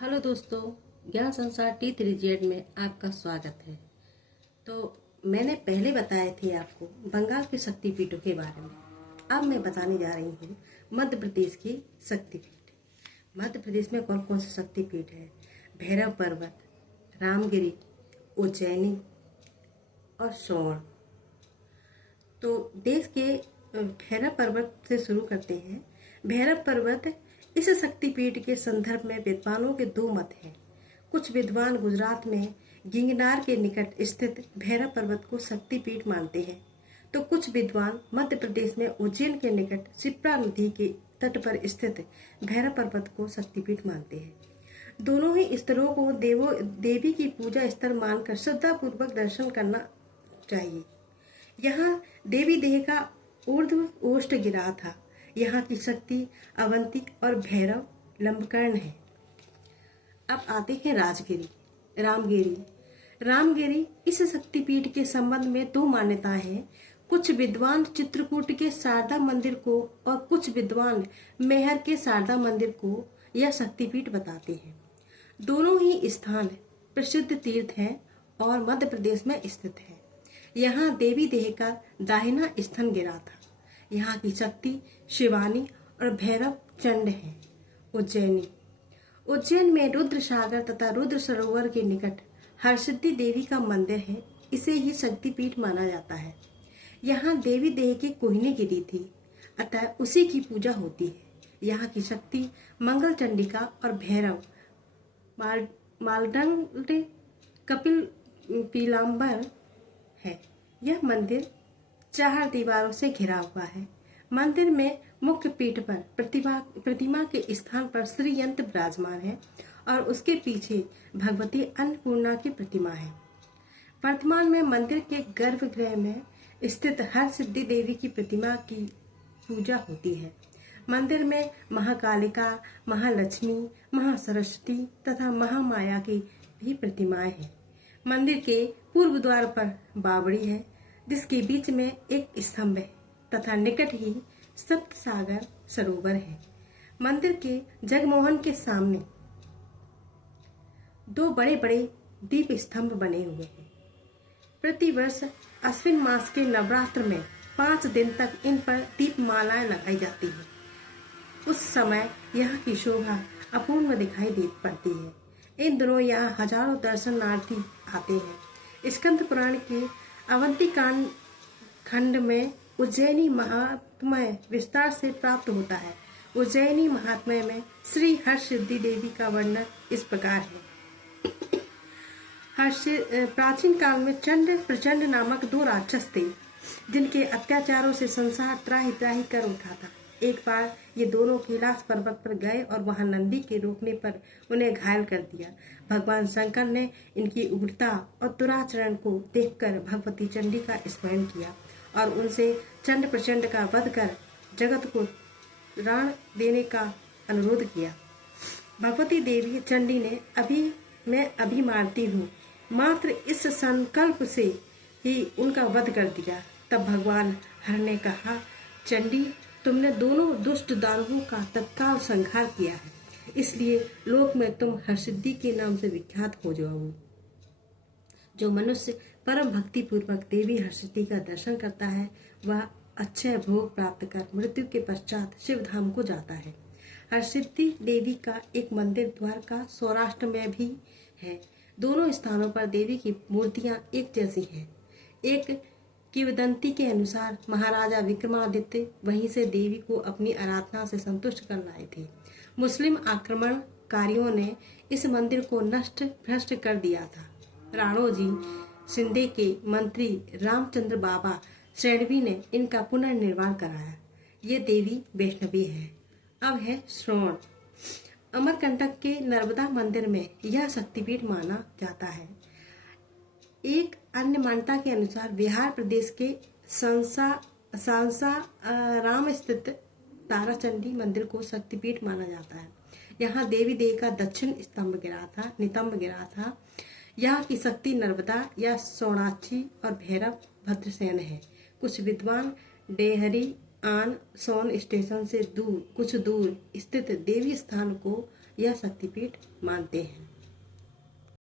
Hello दोस्तों, ज्ञान संसार T3Z में आपका स्वागत है। तो मैंने पहले बताए थे आपको बंगाल के शक्तिपीठों के बारे में। अब मैं बताने जा रही हूँ मध्य प्रदेश की शक्तिपीठ। मध्य प्रदेश में कौन कौन से शक्तिपीठ है? भैरव पर्वत, रामगिरी, उज्जैनी और सोन। तो देश के भैरव पर्वत से शुरू करते हैं। भैरव पर्वत इस शक्तिपीठ के संदर्भ में विद्वानों के दो मत हैं। कुछ विद्वान गुजरात में गिंगनार के निकट स्थित भैरव पर्वत को शक्तिपीठ मानते हैं, तो कुछ विद्वान मध्य प्रदेश में उज्जैन के निकट शिप्रा नदी के तट पर स्थित भैरव पर्वत को शक्तिपीठ मानते हैं। दोनों ही स्थलों को देवी की पूजा स्थल मानकर श्रद्धा पूर्वक दर्शन करना चाहिए। यहाँ देवी देह का ऊर्ध्व ओष्ठ गिरा था। यहाँ की शक्ति अवंती और भैरव लंबकर्ण है। अब आते हैं रामगिरी। रामगिरी इस शक्तिपीठ के संबंध में दो मान्यताएं हैं। कुछ विद्वान चित्रकूट के शारदा मंदिर को और कुछ विद्वान मेहर के शारदा मंदिर को यह शक्तिपीठ बताते हैं। दोनों ही स्थान प्रसिद्ध तीर्थ हैं और मध्य प्रदेश में स्थित है। यहाँ देवी देह का दाहिना स्तन गिरा था। यहाँ की शक्ति शिवानी और भैरव चंड है। उज्जैन में रुद्र सागर तथा रुद्र सरोवर के निकट हरसिद्धि देवी का मंदिर है। इसे ही शक्तिपीठ माना जाता है। यहाँ देवी देह की कोहिनी गिरी थी, अतः उसी की पूजा होती है। यहाँ की शक्ति मंगल चंडिका और भैरव मालदंड कपिल पीलांबर है। यह मंदिर 4 दीवारों से घिरा हुआ है। मंदिर में मुख्य पीठ पर प्रतिमा के स्थान पर श्री यंत्र विराजमान है और उसके पीछे भगवती अन्नपूर्णा की प्रतिमा है। वर्तमान में मंदिर के गर्भगृह में स्थित हरसिद्धि देवी की प्रतिमा की पूजा होती है। मंदिर में महाकालिका, महालक्ष्मी, महासरस्वती तथा महामाया की भी प्रतिमाएं हैं। मंदिर के पूर्व द्वार पर बावड़ी है, जिसके बीच में एक स्तंभ है तथा निकट ही सप्त सागर सरोवर है। मंदिर के जगमोहन के सामने 2 बड़े बड़े दीप स्तंभ बने हुए हैं। प्रतिवर्ष अश्विन मास के नवरात्र में 5 दिन तक इन पर दीप मालाएं लगाई जाती है। उस समय यहाँ की शोभा अपूर्व दिखाई दे पड़ती है। इन दिनों यहाँ हजारों दर्शनार्थी आते हैं। स्कंद पुराण के अवंती कांड खंड में उज्जैनी महात्म्य विस्तार से प्राप्त होता है। उज्जैनी महात्म्य में श्री हरसिद्धि देवी का वर्णन इस प्रकार है। प्राचीन काल में चंड प्रचंड नामक 2 राक्षस थे, जिनके अत्याचारों से संसार त्राहि त्राहि कर उठा था। एक बार ये दोनों कैलाश पर्वत पर गए और वहां नंदी के रोकने पर उन्हें घायल कर दिया। भगवान शंकर ने इनकी उग्रता और दुराचरण को देखकर भगवती चंडी का स्मरण किया और उनसे चंड प्रचंड का वध कर जगत को त्राण देने का अनुरोध किया। भगवती देवी चंडी ने मैं अभी मारती हूँ, मात्र इस संकल्प से ही उनका वध कर दिया। तब भगवान हर ने कहा, चंडी, तुमने दोनों दुष्ट दानवों का तत्काल संहार किया है, इसलिए लोक में तुम हरसिद्धि के नाम से विख्यात हो जाओगे। जो मनुष्य परम भक्ति पूर्वक देवी हरसिद्धि का दर्शन करता है, वह अक्षय भोग प्राप्त कर मृत्यु के पश्चात शिव धाम को जाता है। हरसिद्धि देवी का एक मंदिर द्वारका सौराष्ट्र में भी है। दोनों स्थानों पर देवी की मूर्तियां एक जैसी हैं। एक किंवदंती के अनुसार महाराजा विक्रमादित्य वहीं से देवी को अपनी आराधना से संतुष्ट कर लाए थे। मुस्लिम आक्रमणकारियों ने इस मंदिर को नष्ट भ्रष्ट कर दिया था। राणोजी शिंदे के मंत्री रामचंद्र बाबा श्रेणवी ने इनका पुनर्निर्माण कराया। ये देवी वैष्णवी है। अब है श्रोण। अमरकंटक के नर्मदा मंदिर में यह शक्तिपीठ माना जाता है। एक अन्य मान्यता के अनुसार बिहार प्रदेश के सांसा राम स्थित ताराचंडी मंदिर को शक्तिपीठ माना जाता है। यहाँ देवी देव का दक्षिण नितंब गिरा था। यहाँ की शक्ति नर्मदा या सोनाक्षी और भैरव भद्रसेन है। कुछ विद्वान डेहरी आन सोन स्टेशन से कुछ दूर स्थित देवी स्थान को यह शक्तिपीठ मानते हैं।